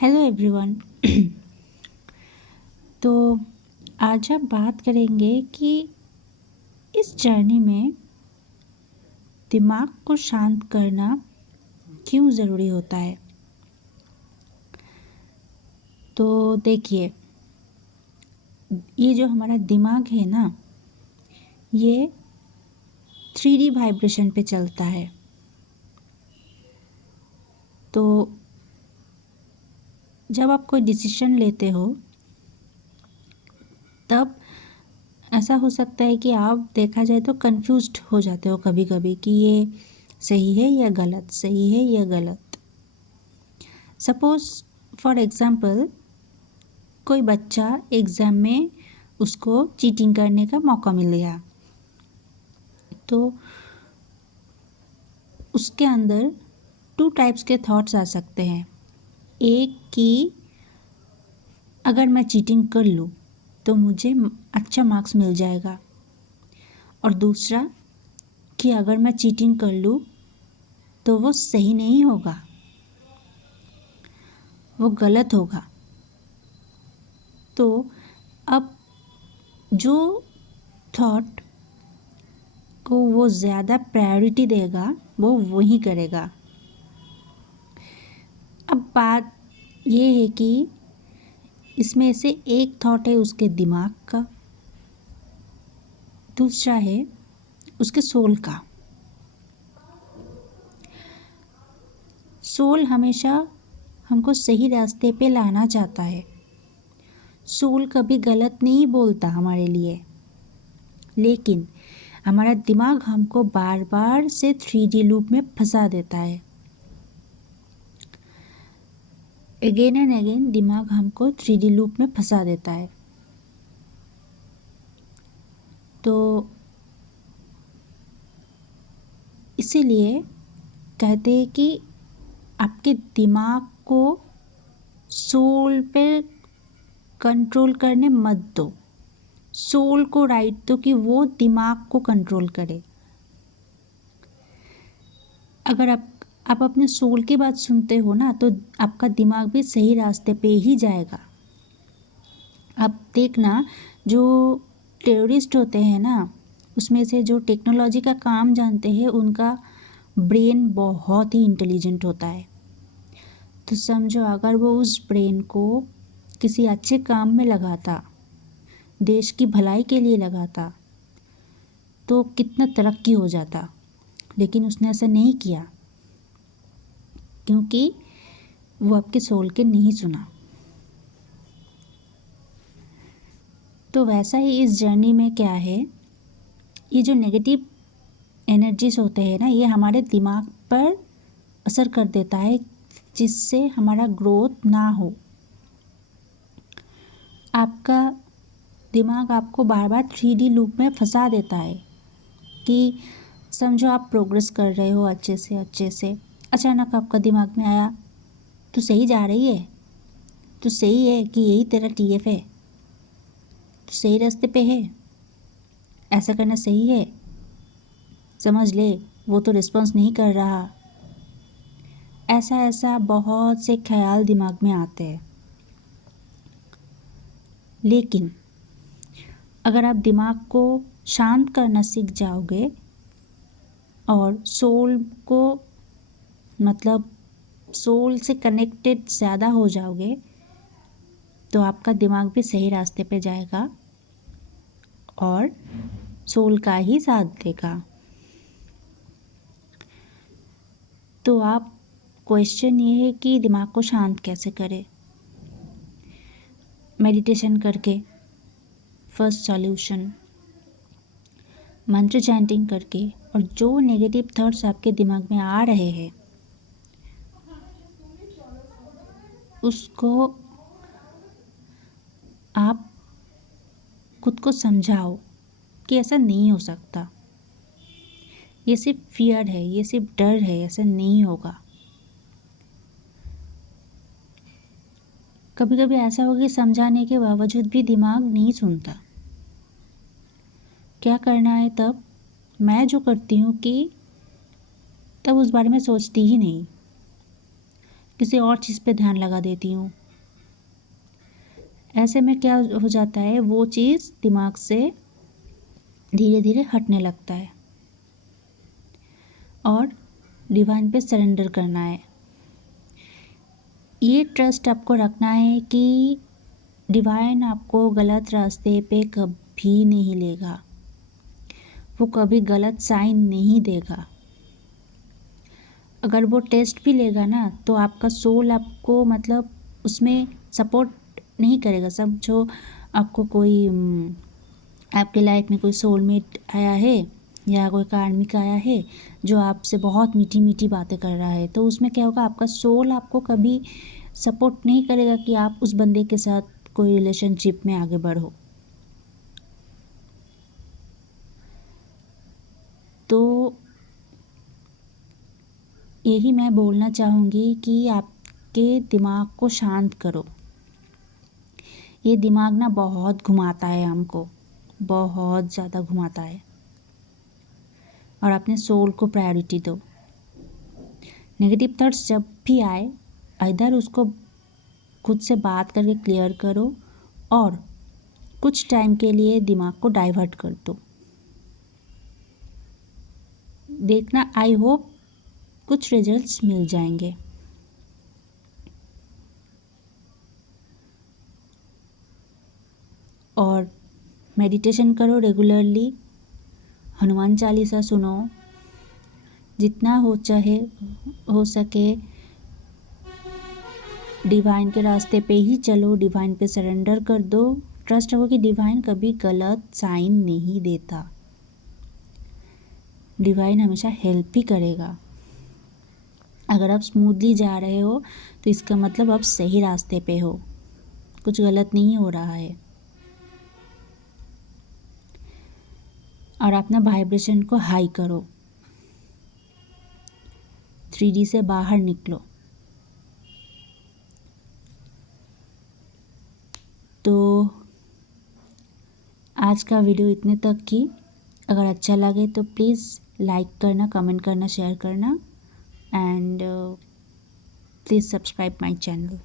Hello everyone. तो आज हम बात करेंगे कि इस जर्नी में दिमाग को शांत करना क्यों ज़रूरी होता है। तो देखिए, ये जो हमारा दिमाग है ना, ये 3D वाइब्रेशन पे चलता है। तो जब आप कोई डिसीजन लेते हो तब ऐसा हो सकता है कि आप देखा जाए तो कंफ्यूज्ड हो जाते हो कभी कभी कि ये सही है या गलत, सही है या गलत। सपोज़ फॉर एग्ज़ाम्पल, कोई बच्चा एग्ज़ाम में उसको चीटिंग करने का मौका मिल गया, तो उसके अंदर 2 टाइप्स के थॉट्स आ सकते हैं। एक कि अगर मैं चीटिंग कर लूँ तो मुझे अच्छा मार्क्स मिल जाएगा, और दूसरा कि अगर मैं चीटिंग कर लूँ तो वो सही नहीं होगा, वो गलत होगा। तो अब जो थॉट को वो ज़्यादा प्रायोरिटी देगा वो वही करेगा। अब बात ये है कि इसमें से एक थॉट है उसके दिमाग का, दूसरा है उसके सोल का। सोल हमेशा हमको सही रास्ते पे लाना चाहता है। सोल कभी गलत नहीं बोलता हमारे लिए, लेकिन हमारा दिमाग हमको बार बार से 3D लूप में फंसा देता है। अगेन एंड अगेन दिमाग हमको 3D लूप में फंसा देता है। तो इसीलिए कहते हैं कि आपके दिमाग को सोल पे कंट्रोल करने मत दो। सोल को राइट दो कि वो दिमाग को कंट्रोल करे। अगर आप अपने सोल की बात सुनते हो ना, तो आपका दिमाग भी सही रास्ते पे ही जाएगा। आप देखना, जो टेररिस्ट होते हैं ना, उसमें से जो टेक्नोलॉजी का काम जानते हैं उनका ब्रेन बहुत ही इंटेलिजेंट होता है। तो समझो, अगर वो उस ब्रेन को किसी अच्छे काम में लगाता, देश की भलाई के लिए लगाता, तो कितना तरक्की हो जाता। लेकिन उसने ऐसा नहीं किया, क्योंकि वो आपके सोल के नहीं सुना। तो वैसा ही इस जर्नी में क्या है, ये जो नेगेटिव एनर्जीज होते हैं ना, ये हमारे दिमाग पर असर कर देता है, जिससे हमारा ग्रोथ ना हो। आपका दिमाग आपको बार बार 3D लूप में फंसा देता है कि समझो आप प्रोग्रेस कर रहे हो अच्छे से, अचानक आपका दिमाग में आया तू सही जा रही है, तू सही है कि यही तेरा TF है, तू सही रास्ते पे है, ऐसा करना सही है, समझ ले वो तो रिस्पॉन्स नहीं कर रहा। ऐसा ऐसा बहुत से ख्याल दिमाग में आते हैं। लेकिन अगर आप दिमाग को शांत करना सीख जाओगे और सोल को, मतलब सोल से कनेक्टेड ज़्यादा हो जाओगे, तो आपका दिमाग भी सही रास्ते पे जाएगा और सोल का ही साथ देगा। तो आप, क्वेश्चन ये है कि दिमाग को शांत कैसे करें। मेडिटेशन करके फर्स्ट सॉल्यूशन, मंत्र चैंटिंग करके, और जो नेगेटिव थॉट्स आपके दिमाग में आ रहे हैं उसको आप खुद को समझाओ कि ऐसा नहीं हो सकता, ये सिर्फ फियर है, ये सिर्फ डर है, ऐसा नहीं होगा। कभी कभी ऐसा होगा कि समझाने के बावजूद भी दिमाग नहीं सुनता। क्या करना है तब? मैं जो करती हूँ कि तब उस बारे में सोचती ही नहीं, किसी और चीज़ पे ध्यान लगा देती हूँ। ऐसे में क्या हो जाता है, वो चीज़ दिमाग से धीरे धीरे हटने लगता है और डिवाइन पे सरेंडर करना है। ये ट्रस्ट आपको रखना है कि डिवाइन आपको गलत रास्ते पे कभी नहीं लेगा, वो कभी गलत साइन नहीं देगा। अगर वो टेस्ट भी लेगा ना तो आपका सोल आपको मतलब उसमें सपोर्ट नहीं करेगा। समझो आपको कोई आपके लाइफ में कोई सोलमेट आया है या कोई कार्मिक आया है जो आपसे बहुत मीठी मीठी बातें कर रहा है, तो उसमें क्या होगा, आपका सोल आपको कभी सपोर्ट नहीं करेगा कि आप उस बंदे के साथ कोई रिलेशनशिप में आगे बढ़ो। तो यही मैं बोलना चाहूँगी कि आपके दिमाग को शांत करो। ये दिमाग ना बहुत घुमाता है हमको, बहुत ज़्यादा घुमाता है। और अपने सोल को प्रायोरिटी दो। नेगेटिव थॉट्स जब भी आए, इधर उसको खुद से बात करके क्लियर करो और कुछ टाइम के लिए दिमाग को डाइवर्ट कर दो। देखना, आई होप कुछ रिजल्ट्स मिल जाएंगे। और मेडिटेशन करो रेगुलरली, हनुमान चालीसा सुनो, जितना हो सके डिवाइन के रास्ते पे ही चलो, डिवाइन पे सरेंडर कर दो। ट्रस्ट रखो कि डिवाइन कभी गलत साइन नहीं देता, डिवाइन हमेशा हेल्प ही करेगा। अगर आप स्मूथली जा रहे हो तो इसका मतलब आप सही रास्ते पे हो, कुछ गलत नहीं हो रहा है। और अपना वाइब्रेशन को हाई करो, 3D से बाहर निकलो। तो आज का वीडियो इतने तक ही। अगर अच्छा लगे तो प्लीज़ लाइक करना, कमेंट करना, शेयर करना and please subscribe my channel.